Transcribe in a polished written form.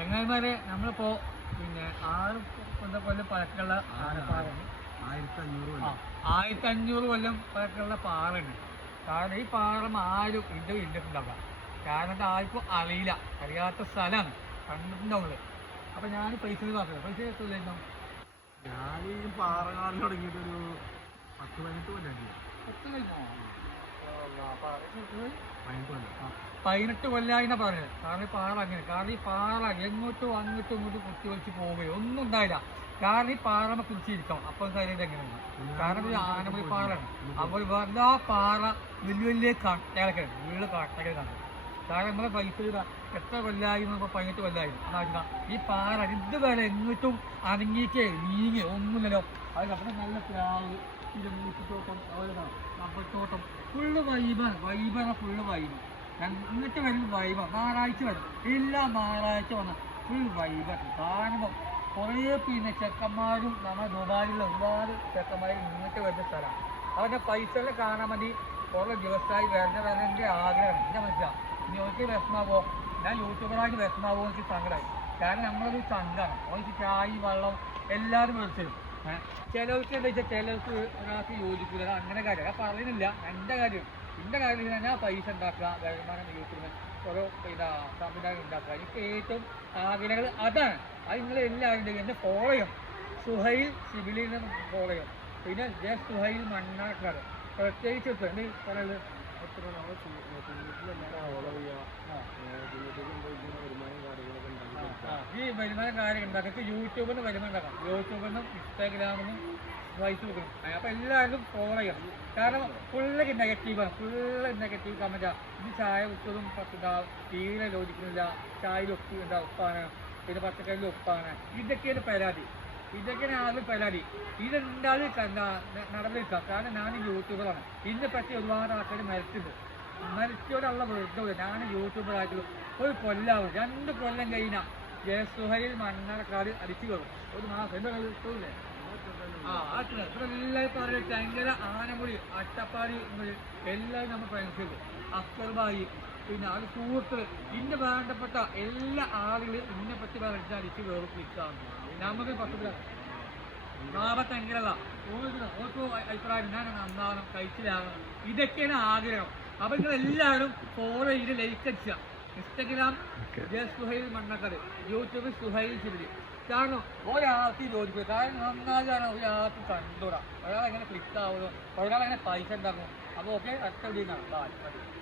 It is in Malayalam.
ചങ്ങായിമാരെ നമ്മളിപ്പോ പിന്നെ 6 കൊല്ലം പഴക്കമുള്ള ആനപ്പാറയാണ്. 1500 കൊല്ലം പഴക്കമുള്ള പാറയാണ്. കാരണം ഈ പാറ ആരും ഇണ്ടിട്ടുണ്ടാവുക. കാരണം ആർക്കും അറിയാത്ത സ്ഥലമാണ്, കണ്ടിട്ടുണ്ടാവുള്ളൂ. അപ്പൊ ഞാൻ പൈസ പറഞ്ഞത് പൈസ എത്തുന്നു. ഞാൻ ഈ പാറ കാണാൻ തുടങ്ങിയിട്ടൊരു 10-18 കൊല്ലം. 18 കൊല്ലായിന്നാ പറഞ്ഞത്. കാരണം ഈ പാറ അങ്ങനെ, കാരണം ഈ പാറ അങ്ങോട്ടും ഇങ്ങോട്ടും കുത്തി വലിച്ച് പോവുകയോ ഒന്നും ഉണ്ടായില്ല. കാരണം ഈ പാറമ കുറിച്ചിരിക്കണം. അപ്പം കാര്യമായിട്ട് എങ്ങനെയാണ്, കാരണം ഒരു ആനമതി പാറയാണ്. അപ്പോൾ വെറുതെ ആ പാറ വലിയ കട്ടകളൊക്കെ വീട് കട്ടകൾ കണ്ടു. കാരണം നമ്മളെ പൈസ എത്ര കൊല്ലായി, 18 കൊല്ലായി. എന്നാ ഈ പാറ ഇതുവരെ എങ്ങോട്ടും അനങ്ങിയിട്ടേ നീങ്ങി ഒന്നുമില്ലല്ലോ. അത് നമ്മുടെ നല്ല പ്ലാവ്, ഇരുന്നൂറ്റിത്തോട്ടം, അതുപോലെ റബ്ബർത്തോട്ടം, ഫുള്ള് വൈബാണ് ഫുള്ള് വൈബ്. ഇങ്ങോട്ട് വരും വൈബ. ഞായറാഴ്ച വരും, എല്ലാ ഞായറാഴ്ച വന്ന ഫുൾ വൈബാണ്. കാണുമ്പോൾ കുറേ പിന്നെ ചെക്കന്മാരും നമ്മുടെ ദുബായിലുള്ള ഒരുപാട് ചെക്കന്മാർ ഇങ്ങോട്ട് വരുന്ന സ്ഥലമാണ്. അവരുടെ പൈസകൾ കാണാൻ വേണ്ടി കുറേ ദിവസമായി വരുന്ന എൻ്റെ ആഗ്രഹമാണ്. എൻ്റെ മനസ്സിലാണ് എനിക്ക് വിഷമാവോ, ഞാൻ യൂട്യൂബറായിട്ട് വിഷമാവോ എനിക്ക് സങ്കടമായി. കാരണം നമ്മളൊരു സംഘമാണ്. എനിക്ക് ചായ വെള്ളം എല്ലാവരും മേടിച്ചു. ചിലർക്ക് എന്താ വെച്ചാൽ ചിലർക്ക് ഒരാൾക്ക് യോജിക്കില്ല. അങ്ങനെ കാര്യം ഞാൻ പറയുന്നില്ല. എൻ്റെ കാര്യം ഞാൻ പൈസ ഉണ്ടാക്കുക, വരുമാനം യൂട്യൂബിൽ ഓരോ സംവിധാനം ഉണ്ടാക്കുക. എനിക്ക് ഏറ്റവും ആഗ്രഹങ്ങൾ അതാണ്. അത് നിങ്ങൾ എല്ലാവരും എന്നെ ഫോളോ ചെയ്യും. സുഹൈൽ സിബിലിനെ ഫോളോ ചെയ്യും. പിന്നെ സുഹൈൽ മണ്ണാക്കാട് പ്രത്യേകിച്ച് എന്ത് പറയുന്നത് ഈ വരുമാനം കാര്യം ഉണ്ടാക്കി യൂട്യൂബിൽ നിന്ന് വരുമാനം ഉണ്ടാക്കാം. യൂട്യൂബിൽ നിന്നും ഇൻസ്റ്റാഗ്രാമിൽ നിന്നും ഫേസ്ബുക്കിൽ നിന്നും. അപ്പം എല്ലാവരും ഫോളോ ചെയ്യണം. കാരണം ഫുള്ള് നെഗറ്റീവാണ്, ഫുള്ള് നെഗറ്റീവ് കമൻറ്റാണ്. ഇത് ചായ കുറ്റതും തീരെ യോജിക്കുന്നില്ല, ചായയിൽ ഉപ്പാണ്, പിന്നെ പച്ചക്കറിയിൽ ഉപ്പാണ്. ഇതൊക്കെയാണ് പരാതി. ഇതൊക്കെയാണ് ആദ്യം പരാതി. ഇതെന്തായാലും നടന്നിരിക്കാം. കാരണം ഞാൻ യൂട്യൂബറാണ്. ഇതിനെ പറ്റി ഒരുപാട് ആൾക്കാർ മരിച്ചോടുള്ള വെറുതെ. ഞാൻ യൂട്യൂബറായിട്ടുള്ള ഒരു കൊല്ലാവും, 2 കൊല്ലം കഴിഞ്ഞാൽ സുഹൈൽ മണ്ണാർക്കാട് അടിച്ചു കയറും. ഒരു മാസം എന്താ കളില്ലേ? എല്ലാവരും പറയും ഭയങ്കര ആനമുടി, അട്ടപ്പാടി എല്ലാവരും നമ്മൾ ഫ്രണ്ട്സുകൾ, അക്ബർബായി, പിന്നെ അത് സുഹൃത്തുക്കൾ, ഇന്ന് വേണ്ടപ്പെട്ട എല്ലാ ആളുകളും ഇന്നെ പറ്റി പറഞ്ഞിട്ട് അടിച്ച് കയറും നിൽക്കാം. നമുക്ക് 10 ലാഭത്തെങ്കിലല്ല ഓർക്കോ അഭിപ്രായം. ഞാൻ നന്നാവണം, കഴിച്ചിലാകണം, ഇതൊക്കെയാണ് ആഗ്രഹം. അപ്പം നിങ്ങൾ എല്ലാവരും ഫോളോ ചെയ്ത് ലൈക്ക് അടിക്കുക. ഇൻസ്റ്റഗ്രാം സുഹൈൽ മണ്ണക്കാട്, യൂട്യൂബിൽ സുഹൈൽ ശിവലി. കാരണം ഒരാൾക്ക് യോജിക്കുക. കാരണം നന്നാകാണ് ഒരാൾക്ക് കണ്ടുകൂടാ. ഒരാളെങ്ങനെ ക്ലിക്ക് ആവുമോ, ഒരാളെങ്ങനെ പൈസ ഉണ്ടാക്കും. അപ്പോൾ ഓക്കെ, അടുത്ത വീഡിയോ കാണാം.